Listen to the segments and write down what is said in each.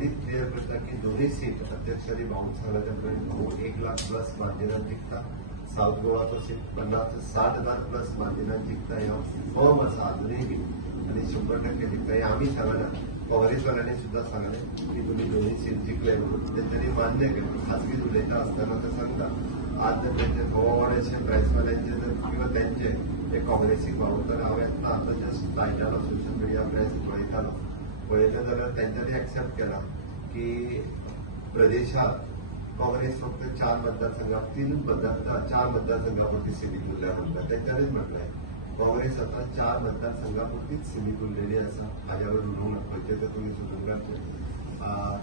पयलींच क्लियर करता की दोनूय सीट अध्यक्षांनी भाऊन सांगला त्या प्रमाणे भाऊ 1,00,000+ मार्जिनान जिखता. साऊथ गोवाचो सीट 50-60,000 प्लस मार्जिनान जिखता ह्यो फर्म आसा अजुनूय बी आनी 100% जिखता. हे आमी सांगना, काँग्रेसवाल्यांनी सुद्धा सांगले की तुम्ही दोन्ही सीट जिखले म्हणून. तेंच्यांनी मान्य केलं. खासगीत उलयता आसतना ते सांगता आज जर त्यांचे थोडेशे प्रायसवाल्यांचे जर किंवा त्यांचे हे काँग्रेसीक वावरताले हांव येता आतां जस्ट लायतालो सोशल मिडिया प्रायस पळयता जाल्यार तेंच्यांनी एक्सेप्ट केला की प्रदेशात काँग्रेस फक्त 4 मतदारसंघात 4 मतदारसंघापुरती सीमीत उरल्या म्हणटा. तेंच्यांनीच म्हटलंय काँग्रेस आता 4 मतदारसंघापुरतीच सीमीत उरलेली आसा. हाज्या वयर उलोवंक ना, खंयचे ते तुमी सोदून काडचे.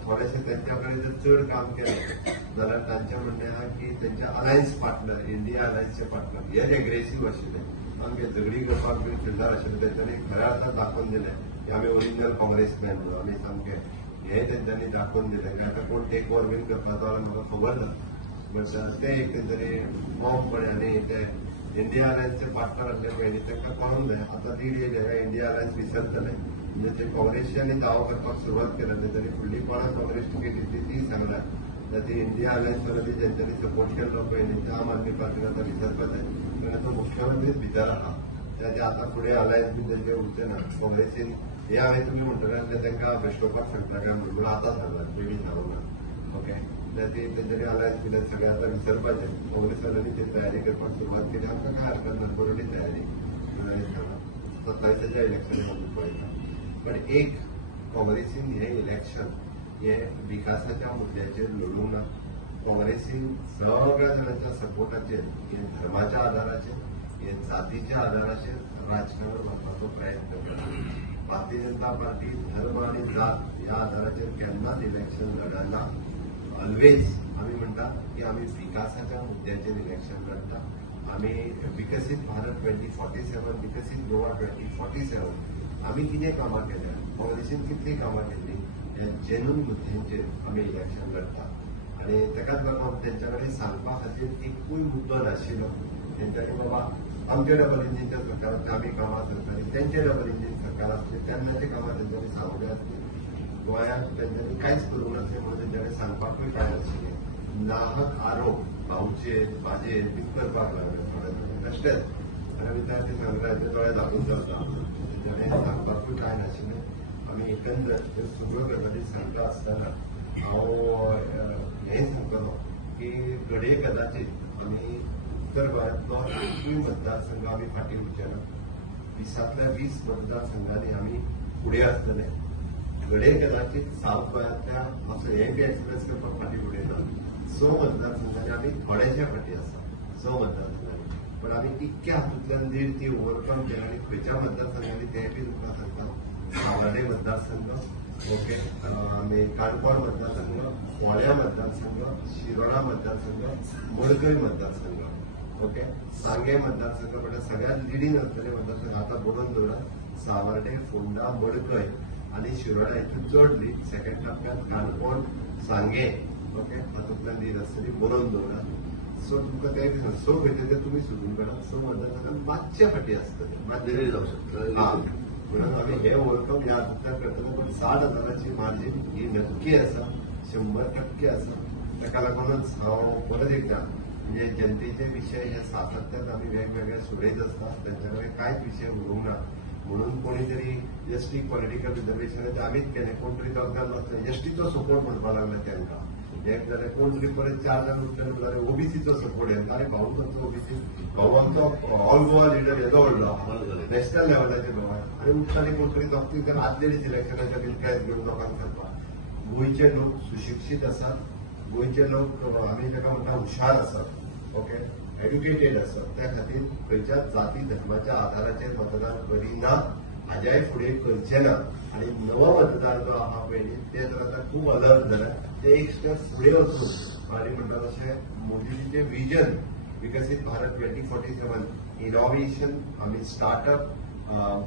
थोडेशे त्यांच्या कडेन जर चड काम केलें जाल्यार तांचें म्हणणें आहा की त्यांच्या अलायन्स पार्टनर इंडिया अलायन्सचे पार्टनर हेच एग्रेसीव आशिल्ले, आमगे झगडी करपाक बी फिल्डार आशिल्ले. तेंच्यांनी खऱ्या अर्थान दाखोवन दिलें की आमी ओरिजिनल काँग्रेसमॅन म्हणून. आमी सामके हे तेंच्यांनी दाखोवन दिलें की आतां कोण टेक ओव्हर बीन करतलो तो जाल्यार म्हाका खबर ना. बट ते एक तेंच्यांनी मॉमपणे आनी ते इंडिया अलायन्सचे पार्टनर आसले पळय तांकां कळून जाय आतां 1.5 येयले इंडिया अलायन्स विसरतले. म्हणजे ते काँग्रेसच्यांनी दावो करपाक सुरवात केला. तेंच्यांनी फुडली कोणाक काँग्रेस तिकेट दितली ती सांगला. ती इंडिया अलायन्सवाल्यांनी जेंच्यांनी सपोर्ट केल्लो पळय न्ही आम आदमी पार्टीन आतां विसरपाक जाय. कारण तो मुख्यमंत्रीच भितर आहा. त्याचे आतां फुडें अलायन्स बी तेंचे उरचे ना. काँग्रेसीन हे हांवें तुमी म्हणटले तांकां बेश्टोवपाक सांगता काय म्हणून आतां सांगला, पयलीं सांगूंक ना. ओके, ती तेंच्यांनी अलायन्स बिलायन्स सगळें आतां विसरपाचें. काँग्रेसवाल्यांनी ती तयारी करपाक सुरवात केली. आमकां काय हरकत ना, बरोडी तयारी सांगला. 27च्या इलेक्शनाक पळयता. पण एक काँग्रेसीन हे इलेक्शन हे विकासाच्या मुद्द्याचेर लढूंक ना. काँग्रेसीन सगळ्या जाणांच्या सपोर्टाचेर हे धर्माच्या आधाराचेर हे जातीच्या आधाराचेर राजकारण करपाचो प्रयत्न करता. भारतीय जनता पार्टी धर्म आणि जात ह्या आधाराचेर केन्नाच इलेक्शन लढना. ऑलवेज आमी म्हणटा की आमी विकासाच्या मुद्द्याचेर इलेक्शन लढटा. आमी विकसीत भारत 2047 विकसीत गोवा 2047 आमी कितें कामां केल्या, काँग्रेसीन कितली कामां केल्ली ह्या जेन्यून मुद्द्यांचेर आमी इलेक्शन लढटा. आनी ताकाच लागून तेंच्या कडेन सांगपा खातीर एकूय मुद्दो नाशिल्लो. तेंच्यांनी बाबा आमचे डबल इंजिनच्या सरकारांत आमी कामां करताली, तेंचे डबल इंजिन सरकार आसले तेन्नाचे कामां तेंच्यांनी सांगूंक जाय आसली. गोंयांत तेंच्यांनी कांयच करूंक नासलें म्हणून तेंच्यांनी सांगपाकूय काय नाशिल्लें. नाहक आरोप भाऊचेर म्हाजेर बी करपाक लागले थोडे बेश्टेच. आनी आमी त्या संघराचे दोळे धाकून चलता. तेंच्यांनी सांगपाकूय काय नाशिल्लें. आमी एकंदर ह्यो सगळ्यो गजाली सांगता आसतना हांव हेंय सांगतलों की घडये कदाचित आमी उत्तर गोंयांतलो एकूय मतदारसंघ आमी फाटीं उरचे ना. 20तल्या 20 मतदारसंघांनी आमी फुडें आसतले. घडये कदाचित सावथ गोंयांतल्या असो हे बी एक्सप्रेस करपाक फाटीं फुडें ना. 6 मतदारसंघांनी आमी थोडेशे फाटीं आसा. 6 मतदारसंघांनी पण आमी इतक्या हातूंतल्यान लीड ती ओवरकम केला. आनी खंयच्या मतदारसंघांनी ते बी तुमकां सांगता. सावर्डे मतदारसंघ, ओके, आनी काणकोण मतदारसंघ, फोंड्या मतदारसंघ, शिरोडा मतदारसंघ, मडकय मतदारसंघ, ओके, सांगे मतदारसंघ म्हणजे सगळ्यात लिडींग असलेले मतदारसंघ आतां बरोवन दवरा. सावर्डे, फोंडा, मडकय आनी शिरोडा हेतून चड लीड. सेकंड टप्प्यात काणकोण, सांगे, ओके, हातूंतल्यान लीड आसतली बरोवन दवरा. सो तुमकां ते स खंयचे ते तुमी सोदून काडा. 6 मतदारसंघात मातशे फाटीं आसतले, मातशे जावं शकता. म्हणून आमी हे ओवरकम ह्या हातूंतल्यान करतले. पण 60,000ची मार्जीन ही नक्की आसा, 100% आसा. ताका लागूनच हांव परत एकदा म्हणजे जनतेचे विशय हे सातत्यान आमी वेगवेगळे सोडयत आसतात. तेंच्या कडेन कांयच विशय उरूंक ना. म्हणून कोणी तरी एसटी पॉलिटिकल रिजर्वेशनाचे आमीच केले. कोण तरी दोगां नासले एसटीचो सपोर्ट म्हणपाक लागला तांकां. एक जाल्यार कोण तरी परत 4 जाण उरतले जाल्यार ओबीसीचो सपोर्ट येता. अरे भाऊ आमचो ओबीसी, भाऊ आमचो ऑल गोवा लिडर येदो व्हडलो नॅशनल लेवलाचेर भाऊ आनी उठताना कोण तरी दोग तर आदलेच इलेक्शनाच्या बीन कांयच घेवन लोकांक करपाक. गोंयचे लोक सुशिक्षीत आसात. गोंयचे लोक आमी ताका म्हणटा हुशार आसात, ओके, एड्युकेटेड आसात. त्या खातीर खंयच्याच जाती धर्माच्या आधाराचेर मतदान करिना. हाज्याय फुडें करचे ना. आनी नवो मतदार जो आहा पळय न्ही ते जर आतां खूब अलर्ट जाला. ते एक स्टेप फुडें वचून आनी म्हणटा तशें मोदीजीचें विजन विकसीत भारत 2047 इनोव्हेशन आमी स्टार्टअप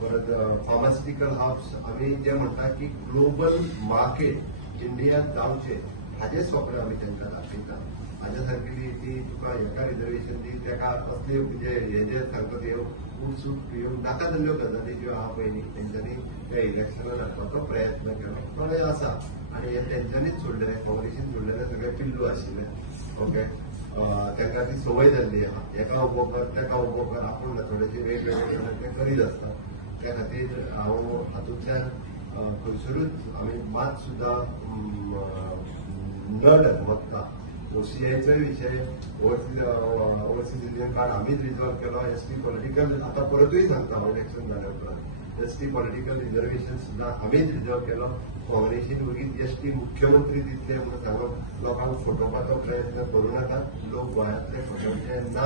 परत फार्मास्युटिकल हब्स आमी जे म्हणटा की ग्लोबल मार्केट इंडियात जावचें हाजें स्वप्न आमी तांकां दाखयता. हाज्या सारकेली ती तुका हेका रिजर्वेशन दी तेका कसले म्हणजे हे जे सांगता ते उठसूट ह्यो नाका जाल्ल्यो गजाली ज्यो आहा पळय न्ही तेंच्यांनी त्या इलेक्शनान हाडपाचो प्रयत्न केलो. थोडे आसा आणि हे तेंच्यांनीच सोडलेले, काँग्रेसीन सोडलेले सगळे पिल्लू आशिल्ले. ओके, तांकां ती संवय जाल्ली आहा, एका उबो कर तेका उबो कर, आपूण थोडेशे वेगवेगळे ते करीत आसता. त्या खातीर हांव हातूंतल्यान खंयसरूच आमी मात सुद्दां न डगमगता. ओसीआयचोय विषय ओवरसीज इंडियन कार्ड आमीच रिझॉल्व केलो. एसटी पॉलिटिकल आता परतूय सांगता हांव इलेक्शन जाल्या उपरांत एसटी पॉलिटिकल रिझर्वेशन सुद्दां आमीच रिझॉल्व केलो. काँग्रेसीन वगीच एसटी मुख्यमंत्री दितले म्हणून सांगून लोकांक फटोवपाचो प्रयत्न करूं नाका. लोक गोंयांतले फटोवचे ना.